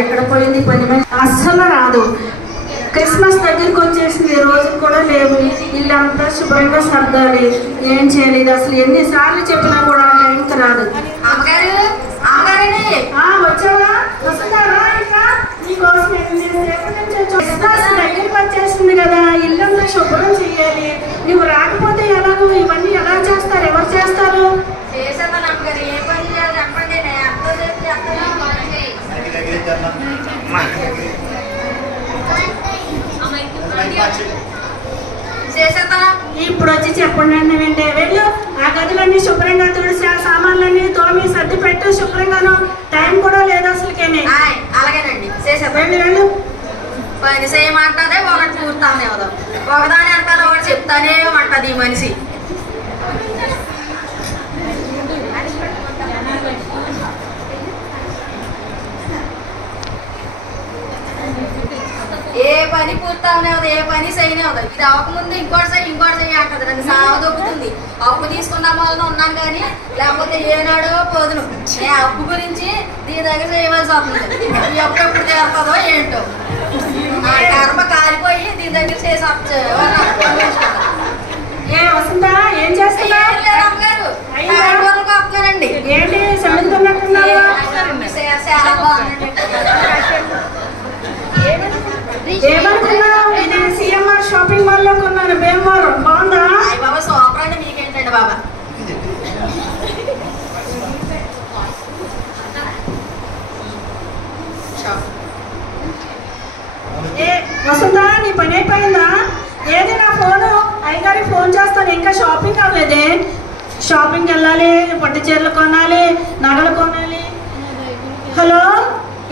ఎక్కడ పోయింది పని అస్సలు రాదు. క్రిస్మస్ దగ్గరికి వచ్చేసింది, రోజులు కూడా లేవు. ఇల్లంతా శుభ్రంగా సర్దాలి. ఏం చేయలేదు అసలు, ఎన్నిసార్లు చెప్పినా కూడా టైంకి రాదు. వచ్చావా? వస్తున్నారా? ఇంకా నీకోసం దగ్గరికి వచ్చేసింది కదా, ఇల్లంతా శుభ్రం చెయ్యాలి. నువ్వు రాకపోతే ఎలాగో, ఇవన్నీ ఎలా చేస్తారు? ఎవరు చేస్తారు? ఇప్పుడు వచ్చి చెప్పండి అన్న వెంటే వెళ్ళు. ఆ గదులన్నీ శుభ్రంగా తుడిసి, ఆ సామాన్లన్నీ తోమి సర్ది పెట్టు శుభ్రంగాను. టైం కూడా లేదు అసలుకేనే. అలాగేనండి, చేసేది వెళ్ళు. పని చేయమంటదే ఒకటి పూర్తానే అవుదాం, ఒకదాని అంటారు ఒకటి చెప్తానే అంటది ఈ మనిషి. ఏ పని పూర్తనే అవుతుంది, ఏ పని చేయనే అవుతుంది. ఇది అవ్వకముందు ఇంకోటి చెయ్యి అంటది. నన్ను సావ దొక్కుతుంది. అప్పు తీసుకుందాం వలన ఉన్నాను కానీ లేకపోతే ఏనాడో పోదును. ఏ అప్పు గురించి దీని దగ్గర చేయవలసి వస్తుంది. ఈ అప్పు ఎప్పుడు చేరుతుందో ఏంటో, నా కర్మ కాలిపోయి దీని దగ్గర చేసి వస్తుందా? ఏం చేస్తున్నా? అప్పుగానండి. ఏంటి చదువుతున్నట్టున్నావు? చాలా బాగుంది. ఏమనుకున్నావు? ఇది సిఎంఆర్ షాపింగ్ మాల్ లో కొన్నాను, భీమవరం. బాగుందా? బాబా సూపర్ అండి. మీకేంటండి బాబా? వస్తుందా? నీ పని అయిపోయిందా? ఏది నా ఫోను? అయ్యగారికి ఫోన్ చేస్తాను. ఇంకా షాపింగ్ అవ్వలేదే. షాపింగ్ వెళ్ళాలి, పట్టు చీరలు కొనాలి, నగలు కొనాలి. హలో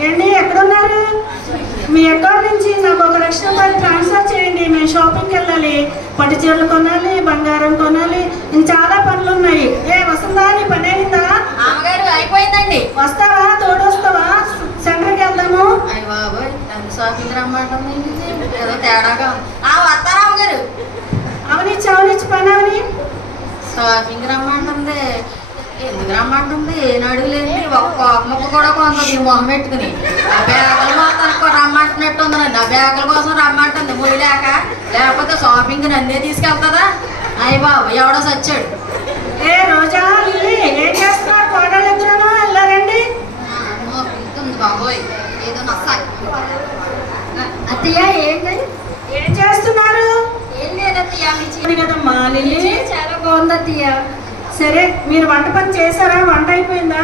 ఏంటి, ఎక్కడున్నారు? మీ అకౌంట్ నుంచి నాకు ఒక ₹1,00,000 ట్రాన్స్ఫర్ చేయండి. మేము షాపింగ్కి వెళ్ళాలి, పట్టు చీరలు కొనాలి, బంగారం కొనాలి, ఇంకా చాలా పనులు ఉన్నాయి. వస్తుందా? నీ పని అయిందా? అమ్మగారు అయిపోయిందండి. వస్తావా? తోడు వస్తావా? సెంటర్కి వెళ్దాము. అయ్య బాబోయ్, నన్ను షాపింగ్ రమ్మంటుంది. ఏదో తేడాగా వస్తారా అమ్మగారు? అవనిచ్చి పని అవని షాపింగ్ రమ్మంటుంది. ఎందుకు రమ్మంటుంది? ఏనాడు లేని ఒక్క మొక్క కూడా కొంత మొహం పెట్టుకుని ఆ బ్యాగుల మొత్తం రమ్మంటున్నట్టు ఉంది. నన్ను ఆ బ్యాగుల కోసం రమ్మంటుంది మొయ్యలేక. లేకపోతే షాపింగ్ నన్నే తీసుకెళ్తుందా? అయ్య బాబు ఎవడో సచ్చాడు. రోజా ఏం చేస్తున్నారు? కోడలు ఇద్దరు వెళ్ళారండి. బాబోయ్ ఏదో అత్తయ్య ఏం చేస్తున్నారు? ఏం లేదత్తయ్య కదమ్మా. లిల్లీ చాలా బాగుంది అత్తయ్య. సరే, మీరు వంట పని చేశారా? వంట అయిపోయిందా?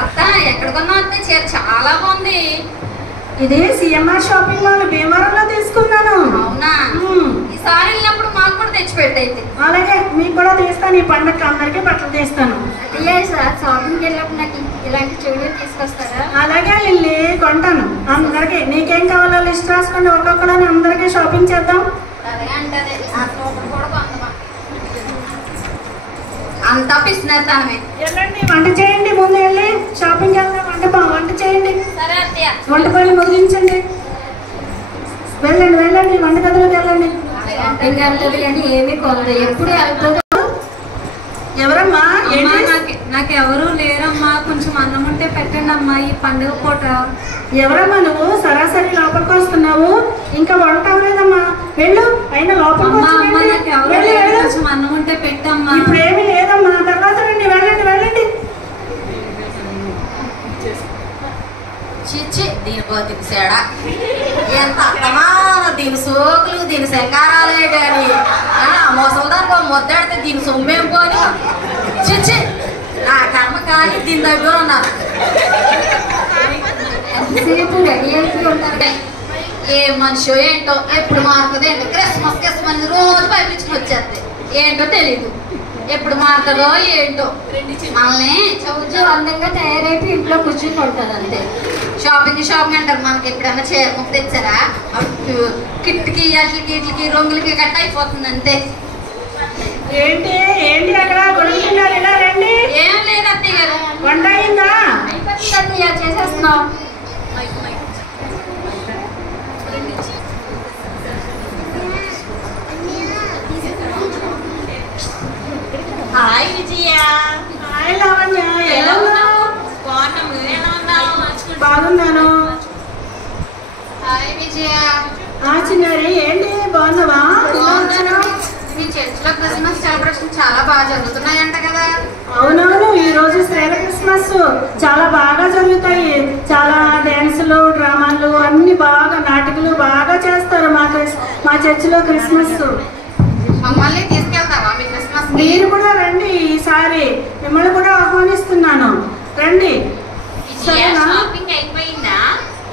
అత్త ఎక్కడ కొన్నా అత్త చీర చాలా బాగుంది. ఇది సిఎంఆర్ షాపింగ్ మాల్ భీమవరంలో తీసుకున్నాను. అవునా? ఈసారి వెళ్ళినప్పుడు మాకు కూడా తెచ్చి పెట్టయితే. అలాగే మీకు కూడా తీస్తాను. ఈ పండగకి అందరికీ బట్టలు తీస్తాను. షాపింగ్కి వెళ్ళినప్పుడు నాకు ఇలాంటి చెవులు తీసుకొస్తారా? అలాగే లిల్లీ, కొంటాను అందరికి. నీకేం కావాలో లిస్ట్ రాసుకోండి, ఒక్కొక్కడని అందరికీ షాపింగ్ చేద్దాం. అలాగే అంటే అంతా పిస్తున్నతనమే. వెళ్ళండి, వంట చేయండి. ముందు వెళ్ళి షాపింగ్కి వెళ్దాం. వంట చేయండి. సరే అత్తయ్య. వంట పని ముగించండి. వెళ్ళండి, వంట గదిలోకి వెళ్ళండి. షాపింగ్ వెళ్తుంది కానీ ఏమీ కొనదు. ఎప్పుడు వెళ్తుందో. ఎవరమ్మా? నాకు ఎవరు లేరమ్మా, కొంచెం అన్నం ఉంటే పెట్టండి అమ్మా ఈ పండుగ పూట. ఎవరమ్మా నువ్వు? సరాసరి లోపలికి వస్తున్నావు, ఇంకా వంట అవ్వలేదమ్మా. వెళ్ళు, అయినా లోపలికి కొంచెం అన్నం ఉంటే పెట్టమ్మా. ఇప్పుడు ఏమీ లేదమ్మా, తర్వాత రండి. వెళ్ళండి. చిచ్చి దీని బతికి సేడా ఎంత అత్తమా. దీని సోకులు, దీని శంకారాలే కానీ ముసలిదానికి ముద్దడితే దీని సొమ్మేం పోని. చిచ్చి నా కర్మ కానీ దీని దగ్గర ఉన్నారు. ఎంతసేపు రెడీ అయిపోయి ఉంటారు. ఏ మనిషో ఏంటో ఎప్పుడు మారుతుంది ఏంటో. క్రిస్మస్ రోజు పంపించుకుని వచ్చేస్తాయి. ఏంటో తెలీదు, ఎప్పుడు మారుతుందో ఏంటో. మనల్ని చౌచు అందంగా తయారైపోయి ఇంట్లో కూర్చుని ఉంటుంది అంతే. షాపింగ్ అంటారు. మనకి ఎప్పుడైనా చీర ముక్క తెచ్చారా? కిట్కి అట్లకి రొంగులకి కట్ట అయిపోతుంది అంతే. ఏంటి అక్కడ కొనుక్కున్నారు? ఇలా రండి. ఏం లేదు అత్తయ్య గారు. వంట అయిందా? అయిపోతుంది అత్తయ్య, చేసేస్తున్నాం. హాయ్ విజయ. హాయ్ లావణ్య. ఎలా ఉన్నావు? బాగున్నాం. నువ్వు ఎలా ఉన్నావు? చిన్నారి ఏంటి బాగున్నావా? మీ చర్చిలో క్రిస్మస్ సెలబ్రేషన్ చాలా బాగా జరుగుతున్నాయంట కదా? అవునవును, ఈ రోజు శ్రీల క్రిస్మస్ చాలా బాగా జరుగుతాయి. చాలా డ్యాన్సులు, డ్రామాలు అన్ని బాగా, నాటకాలు బాగా చేస్తారు మా చర్చిలో క్రిస్మస్. మమ్మల్ని తీసుకెళ్తావా మీ క్రిస్మస్? మీరు కూడా రండి, ఈసారి మిమ్మల్ని కూడా ఆహ్వానిస్తున్నాను, రండి. షాపింగ్ అయిపోయిందా?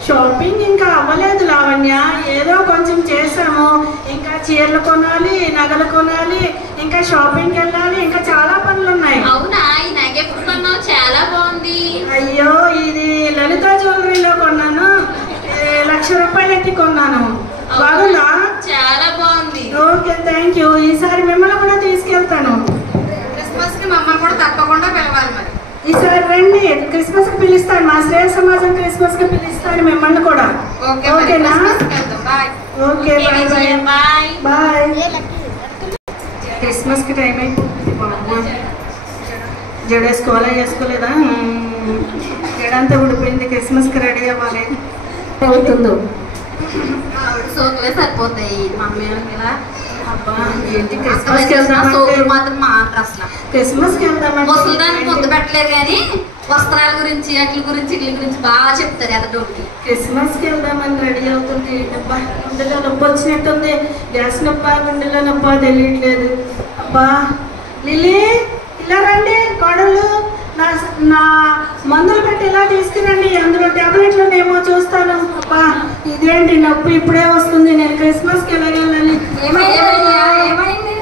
షాపింగ్ ఇంకా అవ్వలేదు లావణ్య, ఏదో కొంచెం చేసాము. ఇంకా చీరలు కొనాలి, నగలు కొనాలి, ఇంకా షాపింగ్కి వెళ్ళాలి, ఇంకా చాలా పనులు ఉన్నాయి. అవునా? ఈ నగ ఎప్పుడు కొన్నావు? చాలా బాగుంది. అయ్యో, ఇది లలిత జ్యువెలరీలో కొన్నాను, 1,00,000 రూపాయలకి కొన్నాను. బాగుందా? చాలా బాగుంది. Okay, thank you. ఈసారి మిమ్మల్ని కూడా తీసుకెళ్తాను. క్రిస్మస్ కి మమ్మల్ని కూడా తప్పకుండా పిలవాలి. మరి ఈసారి రండి, క్రిస్మస్ కి పిలుస్తాను, మా శ్రేయ సమాజం క్రిస్మస్ కి పిలుస్తాను మిమ్మల్ని కూడా. ఓకేనా? Okay, bye bye. క్రిస్మస్ కి టైం అయిపోతుంది బాబు. జడేసుకోవాలా, వేసుకోలేదా? జడంతా ఊడిపోయింది, క్రిస్మస్ కి రెడీ అవ్వాలి. అవుతుందో సోకులే సరిపోతాయి మమ్మీ. అబ్బా, ఏంటి క్రిస్మస్ కి వెళ్దామంటే ముసలిదానికి ముద్దు పెట్టలేదు కానీ వస్త్రాల గురించి అట్ల గురించి ఇట్ల గురించి బాగా చెప్తారు ఎదటోకి. క్రిస్మస్ కి వెళ్దామని రెడీ అవుతుంది. అబ్బా, గుండెలో నొప్పి వచ్చినట్టుంది. గ్యాస్ నొప్ప, గుండెలో నొప్ప తెలియట్లేదు. అబ్బా, లిల్లీ ఇలా రండి, కోడళ్ళు నా మందులు పెట్టి ఇలా తీసుకురండి, అందులో టాబ్లెట్లు ఏమో చూస్తాను. అబ్బా, ఇదేంటి నొప్పి ఇప్పుడే వస్తుంది, నేను క్రిస్మస్కి వెళ్ళాలి. ఏమైంది?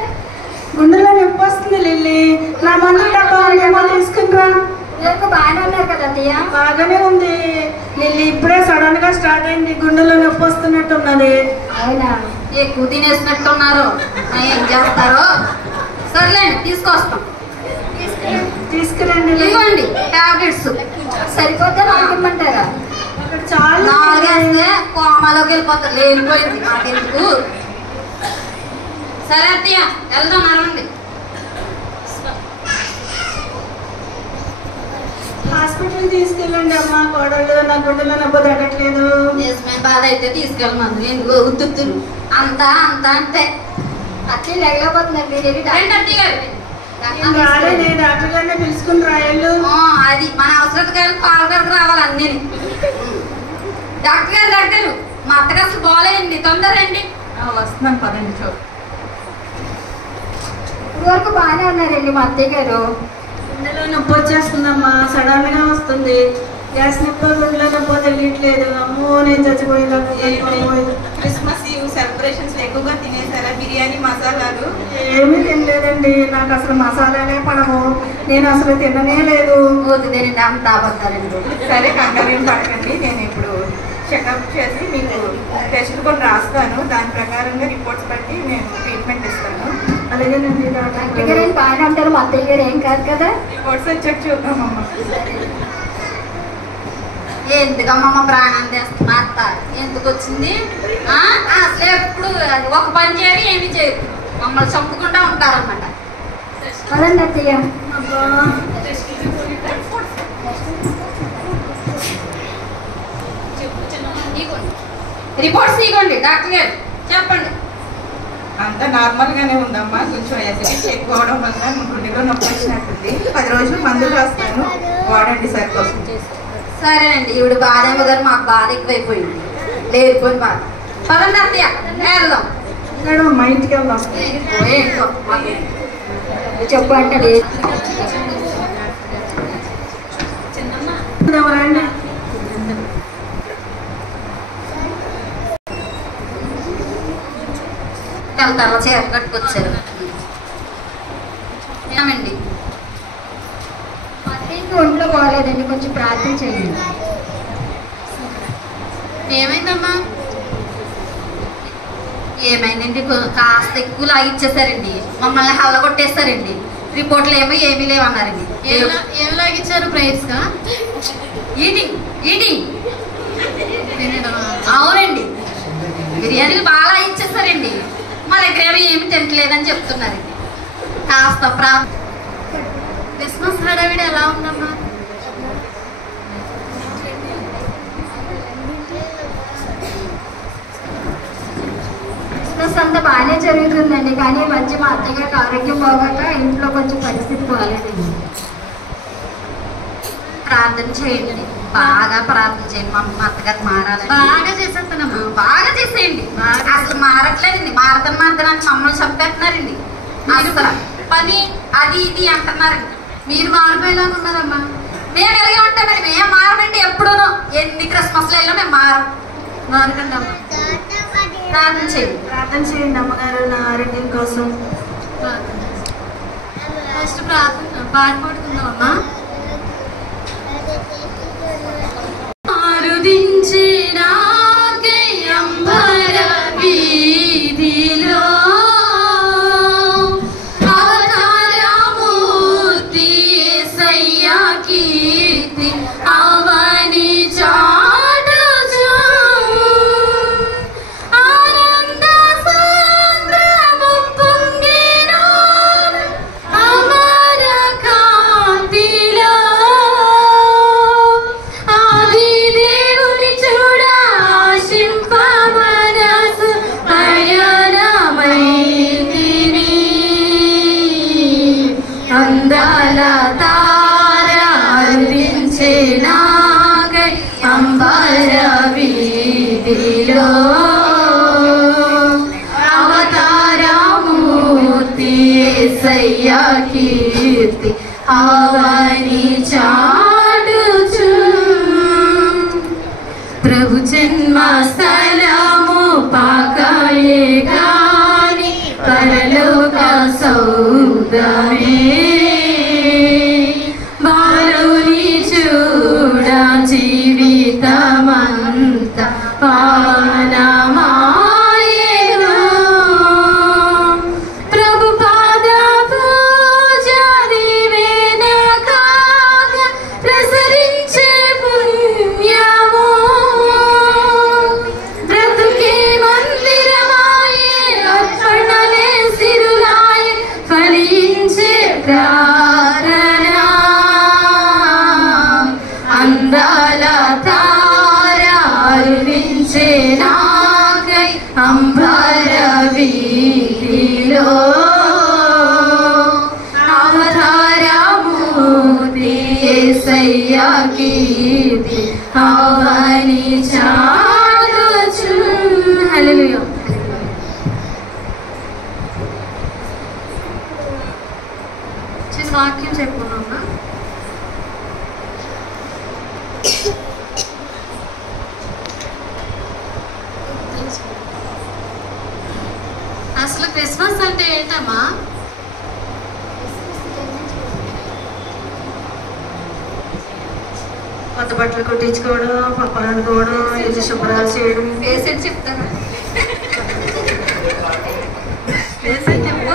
గుండెలో నొప్పి వస్తుంది లిల్లీ, నా మందుల డబ్బా ఏమో తీసుకునిరా. బాగానే ఉన్నారు కదా అత్తయ్య? బాగానే ఉంది లిల్లీ, ఇప్పుడే సడన్ గా స్టార్ట్ అయింది, గుండెలో నొప్పి వస్తున్నట్టున్నది. అవునా? ఎక్కువ తినేసినట్టున్నారు, ఏం చేస్తారో. సర్లేండి, తీసుకొస్తాం. తీసుకురండి. ఇవ్వండి టాబ్లెట్స్. సరిపోతే నాలుగిమ్మంటారా? చాలా నాలుగేస్తే కోమాలోకి వెళ్ళిపోతారు, లేనిపోయింది మాకెందుకు. సరే అత్తయ్య, వెళ్దాం, నడవండి. హాస్పిటల్ తీసుకెళ్ళండి అమ్మా, కోడళ్ళు నా గుండెలో నొప్పి తగ్గట్లేదు. నిజమైన బాధ అయితే తీసుకెళ్ళమందు, ఎందుకు ఉత్తుతురు అంతా అంతే. అత్తయ్య లేకపోతున్నారు మీరు. అత్తయ్య గారు రాలేదే, డాక్టర్ గారిని పిలుచుకుని రాయలు. అది మన అవసరం గారు కాలు గారికి రావాలి అన్నీ. డాక్టర్ గారు మా అత్తగా అసలు బాగాలేండి, తొందరండి. వస్తున్నాను, పదండి. వరకు బాగానే ఉన్నారండి మా అత్తయ్య గారు. గుండెలో నొప్పి వచ్చేస్తుందమ్మా, సడన్ గా వస్తుంది. గ్యాస్ నొప్పి, గుండెలో నొప్పి తెలియట్లేదు. అమ్మో, నేను చచ్చిపోయిందా. క్రిస్మస్ ఈవ్ సెలబ్రేషన్స్ ఎక్కువగా తినేసారా? బిర్యానీ, మసాలాలు ఏమీ తినలేదండి, నాకు అసలు మసాలాలే పడవు, నేను అసలు తిననే లేదు. వద్దుదేనండి, అంత అబద్ధాలండి. సరే, కంగారు పడకండి. నేను ఇప్పుడు చెకప్ చేసి మీకు టెస్ట్లు కూడా రాస్తాను, దాని ప్రకారంగా రిపోర్ట్స్ బట్టి నేను ట్రీట్మెంట్ ఇస్తాను. అలాగేనండి. డాక్టర్ గారు బాగానే ఉంటారు, మా అత్తయ్య గారు ఏం కాదు కదా? రిపోర్ట్స్ వచ్చాక చూద్దామమ్మా. ఎందుకమ్మా ప్రాణం తెస్తున్నా అత్త? ఎందుకు వచ్చింది? అసలు ఎప్పుడు ఒక పని చేయరు, ఏమి చేయరు, మమ్మల్ని చంపుకుంటా ఉంటారన్నమాట. అదండి అత్తయ్య. రిపోర్ట్స్ ఇవ్వండి డాక్టర్ గారు, చెప్పండి. అంతా నార్మల్ గానే ఉందమ్మా, కొంచెం ఎసిడిటీ ఎక్కువ అవడం వల్ల గుండెలో నొప్పి వచ్చినట్టుంది. 10 రోజులు మందులు రాస్తాను, వాడండి సరిపోతుంది. సరేనండి. ఇప్పుడు బాధేమో గారు మాకు బాధ ఎక్కువైపోయింది, లేకపోయిన బాధ. పదండి అత్తయ్య, వెళ్దాం. మా ఇంటికి వెళ్దాం. చెప్పు అంటే రండి. వెళ్తారా? చీర కట్టుకొచ్చారు. ఏమండి, ఒంట్లో బాగాలేదండి, కొంచెం ప్రార్థన చేయండి. ఏమైందమ్మా? ఏమైందండి, కాస్త ఎక్కువ లాగిచ్చేసారండి, మమ్మల్ని హవల కొట్టేస్తారండి. రిపోర్ట్లు ఏమీ లేవన్నారండి. ఏమి లాగిచ్చారు? ప్రైస్ గా ఈటింగ్. అవునండి, బిర్యానీలు బాగా లాగిచ్చేస్తారండి, మా దగ్గర ఏమి తింటలేదని చెప్తున్నారండి. కాస్త క్రిస్మస్ హడావిడి ఎలా ఉందమ్మా? క్రిస్మస్ అంతా బాగానే జరుగుతుందండి. కానీ ఈ మధ్య మా అత్తగారికి ఆరోగ్యం బాగోక ఇంట్లో కొంచెం పరిస్థితి బాగాలేదండి. ప్రార్థన చేయండి, బాగా ప్రార్థన చేయండి. మా అత్తగారు మారాలి. బాగా చేసేస్తున్నాము. బాగా చేసేయండి. అసలు మారట్లేదండి. మారతాను మారతానని మమ్మల్ని చంపేస్తున్నారండి. అసలు పని అది ఇది అంటున్నారండి. మీరు మారిపోయేలాగా ఉన్నారమ్మా. మేము ఎలాగే ఉంటామండి. మేము మారమండి. ఎప్పుడూనో ఎన్ని క్రిస్మస్లో వెళ్ళినా మేము మారకండి అమ్మా. ప్రార్థన చేయండి. ప్రార్థన చేయండి అమ్మగారు నా ఆరోగ్యం కోసం. ఫస్ట్ ప్రార్థన పాట పాడుకుందాం అమ్మా. కీర్తి అవని చాటుచు ప్రభు జన్మ స్థలము పాకాయే గాని పరలోక సౌదమే బాలుని చూడ జీవితమంత పావనమా కీర్తి అవని చాటుచు. హల్లెలూయా. చిన్న వాక్యం చెప్పుకున్నా. అసలు క్రిస్మస్ అంటే ఏంటమ్మా? కొత్త బట్టలు కుట్టించుకోవడం, పప్పాలు అనుకోవడం, ఇది శుభ్రాలు చేయడం. పేసెంట్ చెప్తారా? పేసెంట్ చెప్పు.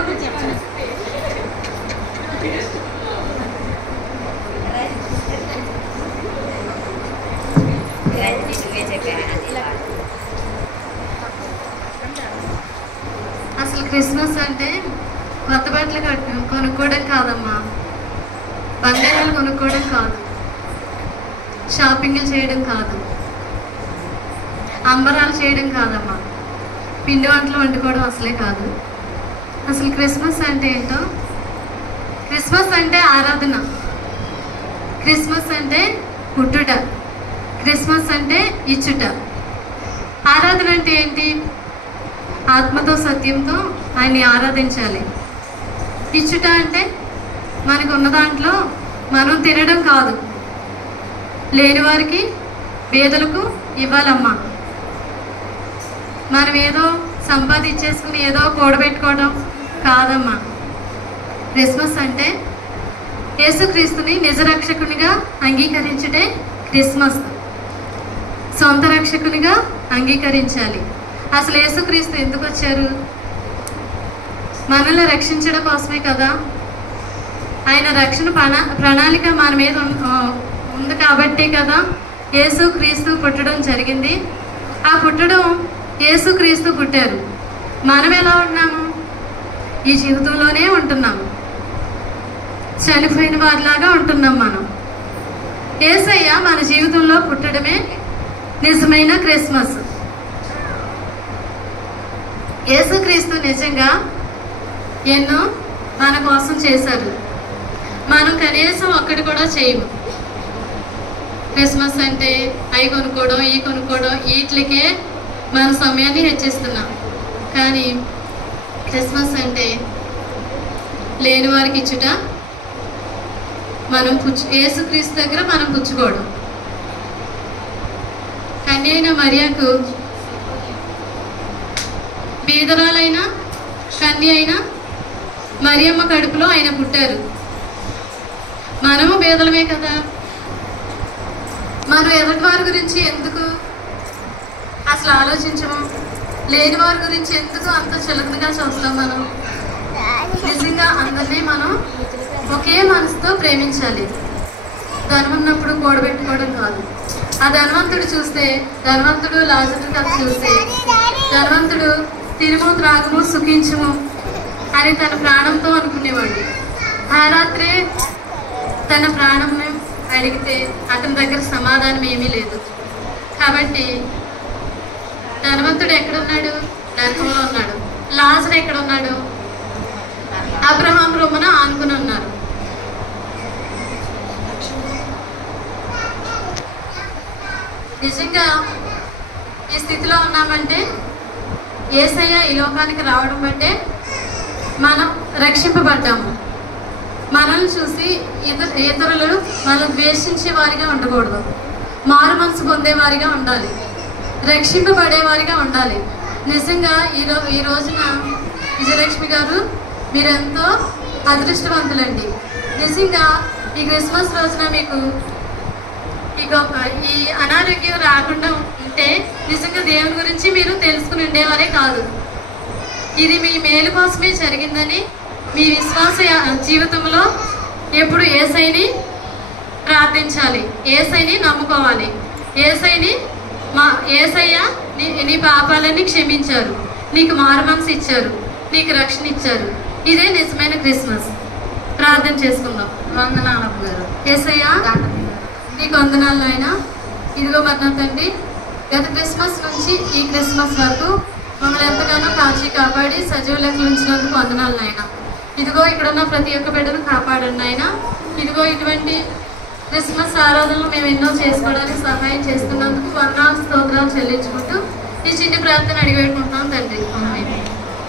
అసలు క్రిస్మస్ అంటే కొత్త బట్టలు కొనుక్కోవడం కాదమ్మా, బంగారాలు కొనుక్కోవడం కాదు, షాపింగ్లు చేయడం కాదు, అంబరాలు చేయడం కాదమ్మా, పిండి వంటలు వండుకోవడం అసలే కాదు. అసలు క్రిస్మస్ అంటే ఏంటో, క్రిస్మస్ అంటే ఆరాధన, క్రిస్మస్ అంటే పుట్టుట, క్రిస్మస్ అంటే ఇచ్చుట. ఆరాధన అంటే ఏంటి? ఆత్మతో సత్యంతో ఆయన్ని ఆరాధించాలి. ఇచ్చుట అంటే మనకు ఉన్న దాంట్లో మనం తినడం కాదు, లేని వారికి పేదలకు ఇవ్వాలమ్మా. మనం ఏదో సంపాదించేసుకుని ఏదో కూడబెట్టుకోవడం కాదమ్మా. క్రిస్మస్ అంటే యేసుక్రీస్తుని నిజ రక్షకునిగా అంగీకరించుటే క్రిస్మస్. సొంత రక్షకునిగా అంగీకరించాలి. అసలు యేసుక్రీస్తు ఎందుకు వచ్చారు? మనల్ని రక్షించడం కోసమే కదా. ఆయన రక్షణ ప్రణాళిక మన మీద ఉంది కాబట్టే కదా యేసుక్రీస్తు పుట్టడం జరిగింది. ఆ పుట్టడం యేసుక్రీస్తు పుట్టారు. మనం ఎలా ఉన్నాము? ఈ జీవితంలోనే ఉంటున్నాము, చనిపోయిన వారిలాగా ఉంటున్నాం మనం. యేసయ్య మన జీవితంలో పుట్టడమే నిజమైన క్రిస్మస్. యేసుక్రీస్తు నిజంగా ఎన్నో మన కోసం చేశారు. మనం కనీసం ఒక్కటి కూడా చేయము. క్రిస్మస్ అంటే అవి కొనుక్కోవడం, ఈ కొనుక్కోవడం, వీటికే మన సమయాన్ని హెచ్చిస్తున్నాం. కానీ క్రిస్మస్ అంటే లేని వారికి ఇచ్చుట, మనం యేసుక్రీస్తు దగ్గర మనం పుచ్చుకోవడం. కన్య అయిన మరియకు బీదరాలైన కన్య అయిన మరియమ్మ కడుపులో ఆయన పుట్టారు. మనము బీదలమే కదా. మనం ఎదుటి వారి గురించి ఎందుకు అసలు ఆలోచించము? లేని వారి గురించి ఎందుకు అంత చులకనగా చూస్తాం? మనం నిజంగా అందరినీ మనం ఒకే మనసుతో ప్రేమించాలి. ధనం ఉన్నప్పుడు కూడబెట్టుకోవడం కాదు. ఆ ధనవంతుడు చూస్తే, ధనవంతుడు లాజరు కథ చూస్తే, ధనవంతుడు తిరుము త్రాగము సుఖించము అని తన ప్రాణంతో అనుకునేవాడు. ఆ రాత్రి తన ప్రాణంను అడిగితే అతని దగ్గర సమాధానం ఏమీ లేదు. కాబట్టి ధనవంతుడు ఎక్కడున్నాడు? నరకంలో ఉన్నాడు. లాజరు ఎక్కడున్నాడు? అబ్రహాం రొమ్మున ఆనుకుని ఉన్నారు. నిజంగా ఈ స్థితిలో ఉన్నామంటే యేసయ్య ఈ లోకానికి రావడం బట్టే మనం రక్షింపబడ్డాము. మనల్ని చూసి ఇతరులు మనల్ని ద్వేషించే వారిగా ఉండకూడదు. మారు మనసు పొందేవారిగా ఉండాలి. రక్షింపబడేవారిగా ఉండాలి. నిజంగా ఈ రోజున విజయలక్ష్మి గారు మీరెంతో అదృష్టవంతులండి. నిజంగా ఈ క్రిస్మస్ రోజున మీకు ఈ అనారోగ్యం రాకుండా ఉంటే నిజంగా దేవుని గురించి మీరు తెలుసుకుని ఉండేవారే కాదు. ఇది మీ మేలు కోసమే జరిగిందని మీ విశ్వాస జీవితంలో ఎప్పుడు యేసయ్యని ప్రార్థించాలి, యేసయ్యని నమ్ముకోవాలి. యేసయ్య నీ పాపాలన్నీ క్షమించారు, నీకు మారు మనసు ఇచ్చారు, నీకు రక్షణ ఇచ్చారు. ఇదే నిజమైన క్రిస్మస్. ప్రార్థన చేసుకుందాం. వందనాలు గారు. యేసయ్య నీకు వందనాలు ఆయన. ఇదిగో మరి తండ్రి, గత క్రిస్మస్ నుంచి ఈ క్రిస్మస్ వరకు మమ్మల్ని ఎంతగానో కాచి కాపాడి సజీవ లెక్కలు ఉంచినందుకు వందనాలు నాయన. ఇదిగో ఇక్కడున్న ప్రతి ఒక్క బిడ్డను కాపాడండి ఆయన. ఇదిగో ఇటువంటి క్రిస్మస్ ఆరాధనలు మేము ఎన్నో చేసుకోవడానికి సహాయం చేస్తున్నందుకు వందనాలు స్తోత్రాలు చెల్లించుకుంటూ ఈ చిన్న ప్రార్థన అడిగిపెట్టుకుంటున్నాం తండ్రి.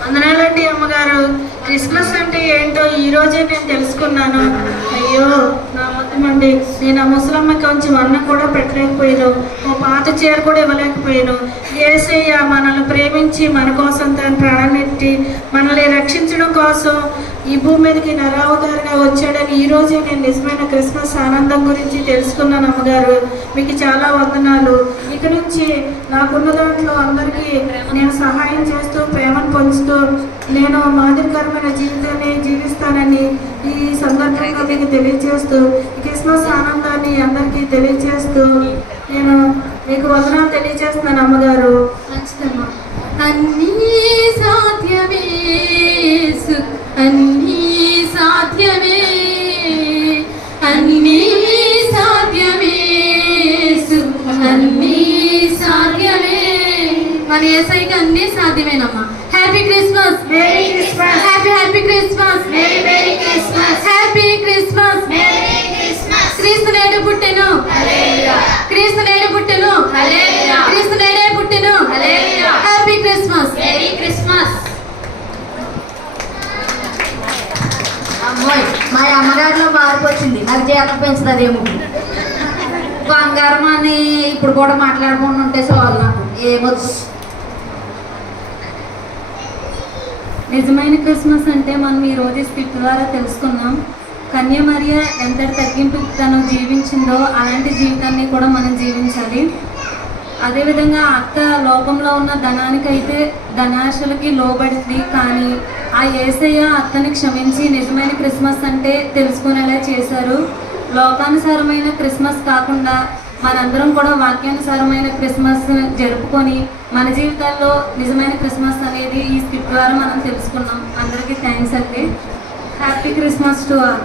వందనాలండి అమ్మగారు. క్రిస్మస్ అంటే ఏంటో ఈరోజే నేను తెలుసుకున్నాను. అయ్యో నా మొత్తమండి, నేను ఆ ముసలమ్మకి కొంచెం అన్నం కూడా పెట్టలేకపోయాను, ఓ పాత చీర కూడా ఇవ్వలేకపోయాను. యేసయ్య మనల్ని ప్రేమించి మన కోసం తన ప్రాణాన్నెట్టి మనల్ని రక్షించడం కోసం ఈ భూమి మీదకి నరావతారుగా వచ్చాడని ఈరోజే నేను నిజమైన క్రిస్మస్ ఆనందం గురించి తెలుసుకున్నాను అమ్మగారు. మీకు చాలా వందనాలు. ఇక నుంచి నాకున్న దాంట్లో అందరికీ నేను సహాయం చేస్తూ ప్రేమను పంచుతూ నేను మాదిరికరమైన జీవితాన్ని జీవిస్తానని ఈ సందర్భంగా మీకు తెలియజేస్తూ క్రిస్మస్ ఆనందాన్ని అందరికీ తెలియజేస్తూ నేను మీకు వందనాలు తెలియజేస్తున్నాను అమ్మగారు. మంచిదమ్మా. అన్నీ సాధ్యమే, అన్నీ సాధ్యమే, అన్నీ సాధ్యమే, అన్నీ సాధ్యమే. మన యేసయ్యకి అన్నీ సాధ్యమేనమ్మా. Happy Christmas, merry Christmas, happy Christmas, merry Christmas, happy Christmas. క్రీస్తు నేడు పుట్టెను, క్రీస్తు నేడు పుట్టెను, క్రీస్తు నేడే పుట్టెను. Happy Christmas, merry Christmas. అమ్మోయ్, మా అమ్మగారిలో మార్పు వచ్చింది. నాకు జీతం పెంచుతుందేమో. బంగారం అని ఇప్పుడు కూడా మాట్లాడుకుంటూ ఉంటే చాలు, నాకు ఏమొద్దు. నిజమైన క్రిస్మస్ అంటే మనం ఈ రోజు స్క్రిప్ట్ ద్వారా తెలుసుకున్నాం. కన్య మరియ ఎంతటి తగ్గింపు తను జీవించిందో అలాంటి జీవితాన్ని కూడా మనం జీవించాలి. అదేవిధంగా అత్త లోకంలో ఉన్న ధనానికైతే ధనాశలకి లోబడింది, కానీ ఆ యేసయ్య అత్తని క్షమించి నిజమైన క్రిస్మస్ అంటే తెలుసుకునేలా చేశారు. లోకానుసారమైన క్రిస్మస్ కాకుండా మనందరం కూడా వాక్యానుసారమైన క్రిస్మస్ జరుపుకొని మన జీవితాల్లో నిజమైన క్రిస్మస్ అనేది ఈ స్క్రిప్ట్ ద్వారా మనం తెలుసుకున్నాం. అందరికీ థ్యాంక్స్ అండి. Happy Christmas to all.